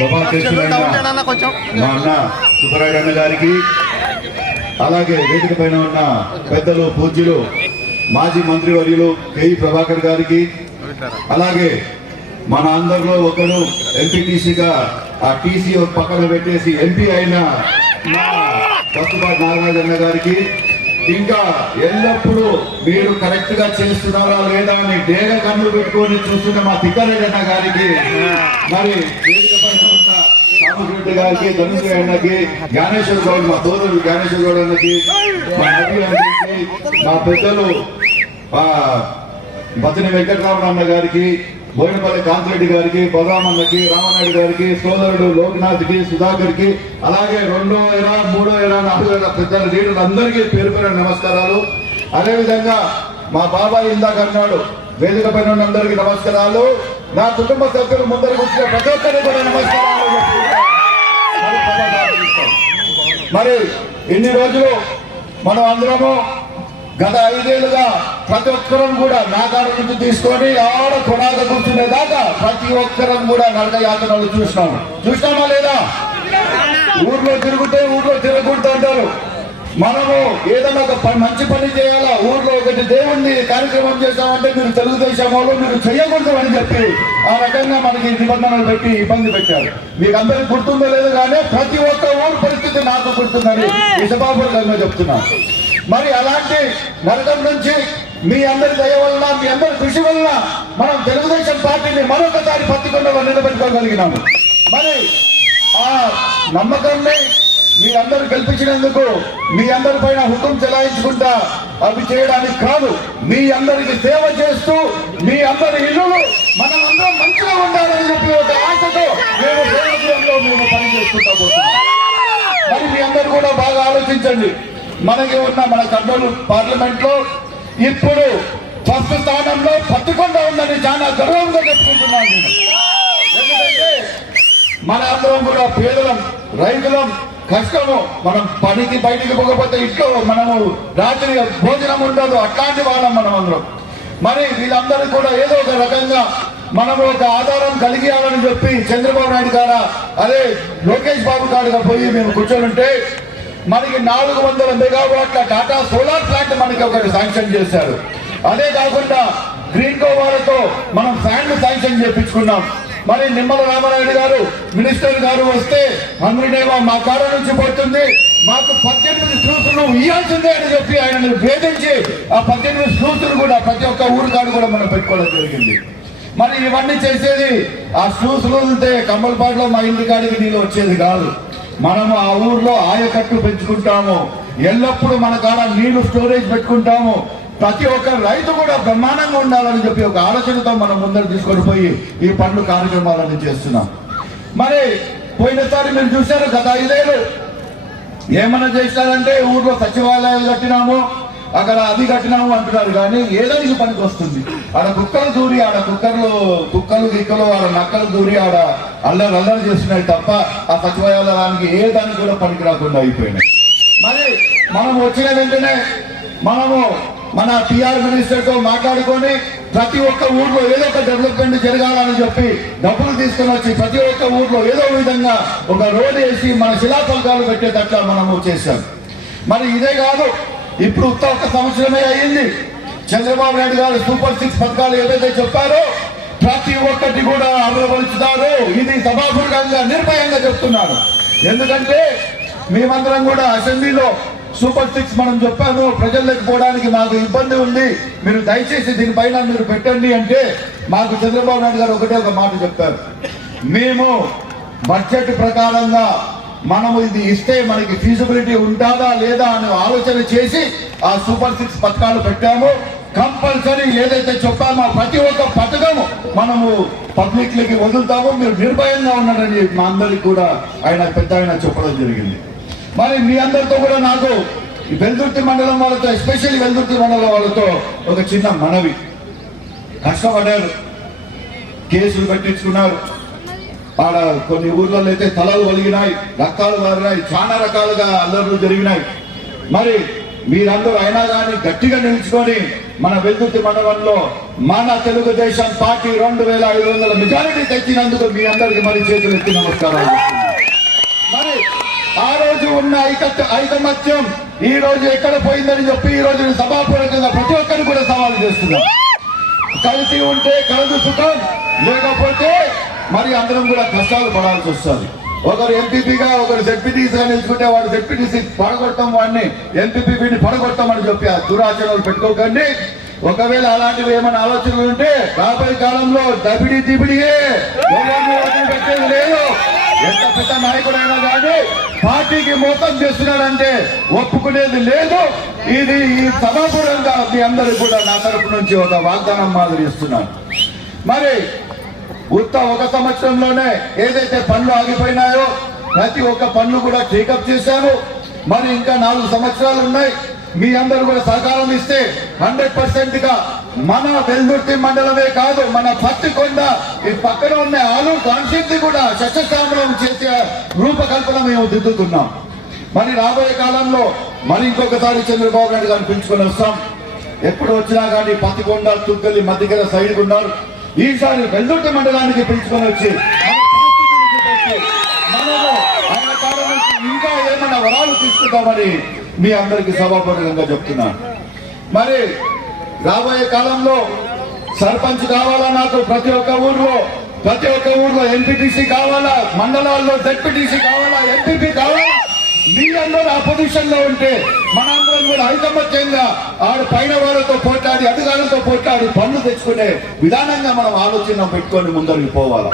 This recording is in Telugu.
మా అన్న గారికి అలాగే వేదిక పైన ఉన్న పెద్దలు పూజ్యులు మాజీ మంత్రివర్యులు కేఈ ప్రభాకర్ గారికి అలాగే మన అందరిలో ఒకరు ఎంపీటీసీగా ఆ టీసీ పక్కన పెట్టేసి ఎంపీ అయిన కస్తుబాటి నాగరాజన్న గారికి ఇంకా ఎల్లప్పుడూ మీరు కరెక్ట్గా చేస్తున్నారా లేదా అని డేగ కన్నులు పెట్టుకొని చూస్తున్న మా తిక్కరెడ్డి గారికి మరి రామకృష్ణ గారికి ధనుష్ అన్నకి జ్ఞానేశ్వర గౌడ్ మా సోదరుడు జ్ఞానేశ్వర గౌడ్ అన్నకి మా నటి అన్నకి మా పెద్దలు ఆ బతిని వెంకటరామణ అన్న గారికి బోయినపల్లి కాంతిరెడ్డి గారికి బొదామన్నకి రామనాయుడు గారికి సోదరుడు లోక్నాథ్కి సుధాకర్కి అలాగే రెండో ఎరా మూడో ఎరా నాలుగో ఎరా పెద్ద లీడర్లందరికీ పేరు పేరు నమస్కారాలు. అదేవిధంగా మా బాబాయ్ ఇందాక అన్నాడు వేదిక పైన అందరికీ నమస్కారాలు. నా కుటుంబ సభ్యులు ముందరికి వచ్చిన ప్రతి ఒక్కరికి కూడా నమస్కారాలు. మరి మరి ఇన్ని రోజులు మనం అందరము గత ఐదేళ్ళుగా ప్రతి ఒక్కరం కూడా నా నుంచి తీసుకొని ఆడ కొనాద కూర్చునే దాకా ప్రతి ఒక్కరం కూడా నడక యాత్రలు చూసినాము చూసినామా లేదా? ఊర్లో తిరుగుతే ఊర్లో తిరగకూడదు అంటారు మనము ఏదైనా ఒక పని- మంచి పని చేయాలా? ఊర్లో ఒకటి దేవుణ్ణి కార్యక్రమం చేస్తామంటే మీరు తెలుగుదేశం వాళ్ళు మీరు చేయకూడదు అని చెప్పి ఆ రకంగా మనకి నిబంధనలు పెట్టి ఇబ్బంది పెట్టారు. మీకు అందరికి గుర్తుందో లేదో కానీ ప్రతి ఒక్క ఊరు పరిస్థితి నాకు గుర్తుందని ఈ గారు చెప్తున్నాను మరి అలాంటి నరకం నుంచి మీ అందరి దయ వల్ల మీ అందరి కృషి వల్ల మనం తెలుగుదేశం పార్టీని మరొకసారి పత్తికొండలో నిలబెట్టుకోగలిగినాము. మరి ఆ నమ్మకాన్ని మీరందరూ కల్పించినందుకు మీ అందరి పైన హుకం చెలాయించుకుంటా అవి చేయడానికి కాదు మీ అందరికి సేవ చేస్తూ మీ అందరి ఇల్లులు మనం అందరం మంచిగా ఉండాలని చెప్పి ఒక ఆశతో మేము దేవుడిలో మేము పని చేసుకుంటా మరి మీ అందరు కూడా బాగా ఆలోచించండి. మనకి ఉన్న మన కర్నూలు పార్లమెంట్లో ఇప్పుడు ఫస్ట్ స్థానంలో పట్టుకుండా ఉందని చాలా గర్వంగా చెప్పుకుంటున్నాను ఎందుకంటే మన అందరం కూడా పేదలం రైతులం కష్టము. మనం పనికి బయటికి పోకపోతే ఇంట్లో మనము రాత్రి భోజనం ఉండదు అట్లాంటి వాళ్ళం మనం అందరం. మరి వీళ్ళందరూ కూడా ఏదో ఒక రకంగా మనము ఒక ఆధారం కలిగియాలని చెప్పి చంద్రబాబు నాయుడు గారా అదే లోకేష్ బాబు గారుగా పోయి మేము కూర్చొని మనకి నాలుగు వందల మెగావాట్ల టాటా సోలార్ ప్లాంట్ మనకి ఒకటి శాంక్షన్ చేశారు. అదే కాకుండా గ్రీన్ కో మనం ఫ్యాన్లు శాంక్షన్ చేయించుకున్నాం మరి నిమ్మల రామారాయుడు గారు మినిస్టర్ గారు వస్తే హండ్రెడేమో మా కాడ నుంచి పోతుంది మాకు పద్దెనిమిది స్లూసులు ఇవ్వాల్సిందే అని చెప్పి ఆయనను భేదించి ఆ పద్దెనిమిది స్లూసులు కూడా ప్రతి ఒక్క ఊరు కాడు కూడా మనం పెట్టుకోవడం జరిగింది. మరి ఇవన్నీ చేసేది ఆ స్లూసులు ఉంటే కమ్మలపాడులో మా ఇంటి కాడికి నీళ్ళు వచ్చేది కాదు. మనము ఆ ఊర్లో ఆయకట్టు పెంచుకుంటాము. ఎల్లప్పుడూ మన కాడ నీళ్ళు స్టోరేజ్ పెట్టుకుంటాము. ప్రతి ఒక్క రైతు కూడా బ్రహ్మాండంగా ఉండాలని చెప్పి ఒక ఆలోచనతో మనం ముందర తీసుకొని పోయి ఈ పనులు కార్యక్రమాలను చేస్తున్నాం. మరి పోయినసారి మీరు చూశారు గత ఐదేళ్ళు. ఏమన్నా చేశారంటే ఊర్లో సచివాలయాలు కట్టినాము. అక్కడ అది కట్టినాము అంటున్నారు కానీ ఏదానికి పనికి వస్తుంది. ఆడ కుక్కలు దూరి ఆడ కుక్కర్లు కుక్కలు గిక్కలు ఆడ నక్కలు దూరి ఆడ అల్లరి అల్లరి చేస్తున్నాయి తప్ప ఆ సచివాలయానికి ఏ దానికి కూడా పనికి రాకుండా అయిపోయినాయి. మరి మనం వచ్చిన వెంటనే మనము మన టిఆర్ మినిస్టర్తో మాట్లాడుకొని ప్రతి ఒక్క ఊర్లో ఏదో ఒక డెవలప్మెంట్ జరగాలని చెప్పి డబ్బులు తీసుకుని వచ్చి ప్రతి ఒక్క ఊర్లో ఏదో విధంగా ఒక రోడ్ వేసి మన శిలాఫలకాలు పెట్టేటట్లా మనము చేశాం. మరి ఇదే కాదు ఇప్పుడు ఉత్త ఒక సంవత్సరమే అయ్యింది. చంద్రబాబు నాయుడు గారు సూపర్ సిక్స్ పథకాలు ఏదైతే చెప్పారో ప్రతి ఒక్కటి కూడా అమలుపరుచుతారు. ఇది సభాపూర్వకంగా నిర్భయంగా చెప్తున్నాను. ఎందుకంటే మేమందరం కూడా అసెంబ్లీలో సూపర్ సిక్స్ మనం చెప్పాము ప్రజల్లోకి పోవడానికి మాకు ఇబ్బంది ఉంది. మీరు దయచేసి దీనిపైన మీరు పెట్టండి అంటే మాకు చంద్రబాబు నాయుడు గారు ఒకటే ఒక మాట చెప్పారు. మేము బడ్జెట్ ప్రకారంగా మనము ఇది ఇస్తే మనకి ఫీజిబిలిటీ ఉంటుందా లేదా అని ఆలోచన చేసి ఆ సూపర్ సిక్స్ పథకాలు పెట్టాము. కంపల్సరీ ఏదైతే చెప్పామో ప్రతి ఒక్క పథకము మనము పబ్లిక్ లకి మీరు నిర్భయంగా ఉన్నారని మా అందరికి కూడా ఆయన పెద్ద ఆయన చెప్పడం జరిగింది. మరి మీ అందరితో కూడా నాకు ఈ వెల్దుర్తి మండలం వాళ్ళతో ఎస్పెషల్లీ వెల్దుర్తి మండలం వాళ్ళతో ఒక చిన్న మనవి. కష్టపడ్డారు. కేసులు కట్టించుకున్నారు ఆడ కొన్ని ఊర్లలో అయితే తలలు ఒలిగినాయి రక్తాలు వారినాయి చాలా రకాలుగా అల్లర్లు జరిగినాయి. మరి మీరందరూ అయినా కానీ గట్టిగా నిలుచుకొని మన వెల్దుర్తి మండలంలో మన తెలుగుదేశం పార్టీ రెండు వేల ఐదు వందల మెజారిటీ తెచ్చినందుకు మీ అందరికి మరి చేతులు ఎత్తి నమస్కారాలు మరి ఆ రోజు ఉన్న ఐకత్య ఐకమత్యం ఈ రోజు ఎక్కడ పోయిందని చెప్పి ఈ రోజు సభాపూర్వకంగా ప్రతి ఒక్కరు కూడా సవాలు చేస్తున్నాం కలిసి ఉంటే కలదు సుఖం లేకపోతే మరి అందరం కూడా కష్టాలు పడాల్సి వస్తుంది. ఒకరు ఎంపీపీగా ఒకరు జెడ్పీటీసీగా నిలుచుకుంటే వాడు జెడ్పీటీసీ పడగొట్టం వాడిని. ఎంపీపీని పడగొట్టమని చెప్పి ఆ దురాచరణలు పెట్టుకోకండి. ఒకవేళ అలాంటివి ఏమైనా ఆలోచనలు ఉంటే రాబోయే కాలంలో దబిడి దిబిడియే. ఎవరిని లేదు. ఎంత పెద్ద నాయకుడైనా కానీ పార్టీకి మోసం చేస్తున్నాడంటే ఒప్పుకునేది లేదు. ఇది ఈ సభాపూర్వంగా మీ అందరికి కూడా నా తరపు నుంచి ఒక వాగ్దానం మాదిరి ఇస్తున్నాను. మరి ఉత్త ఒక సంవత్సరంలోనే ఏదైతే పనులు ఆగిపోయినాయో ప్రతి ఒక్క పనులు కూడా టేకప్ చేశాను. మరి ఇంకా నాలుగు సంవత్సరాలు ఉన్నాయి. మీ అందరూ కూడా సహకారం ఇస్తే హండ్రెడ్ పర్సెంట్గా మన వెల్దుర్తి మండలమే కాదు మన పత్తికొండ ఈ పక్కన ఉన్న ఆలు కాన్స్టిట్యూన్సీ కూడా శస్యశామలం చేసే రూపకల్పన మేము దిద్దుతున్నాం. మరి రాబోయే కాలంలో మరి ఇంకొకసారి చంద్రబాబు నాయుడు గారిని పిలుచుకొని వస్తాం. ఎప్పుడు వచ్చినా కానీ పత్తికొండ తుగ్గలి మధ్యగల సైడ్ ఉన్నారు. ఈసారి వెల్దుర్తి మండలానికి పిలుచుకొని వచ్చి ఆయన నుంచి ఇంకా ఏమైనా వరాలు తీసుకుంటామని మీ అందరికి సభాపూర్వకంగా చెప్తున్నాను మరి రాబోయే కాలంలో సర్పంచ్ కావాలా నాకు ప్రతి ఒక్క ఊర్లో? ప్రతి ఒక్క ఊర్లో ఎంపీటీసీ కావాలా? మండలాల్లో జెడ్పీటీసీ కావాలా? ఎంపీపీ కావాలా? మీరందరూ అపోజిషన్ ఆ పొజిషన్లో ఉంటే మనందరం కూడా ఐకమత్యంగా ఆడు పైన వాళ్ళతో పోట్లాడి అధికారులతో పోట్లాడి పనులు తెచ్చుకునే విధానంగా మనం ఆలోచన పెట్టుకొని ముందరికి పోవాలి?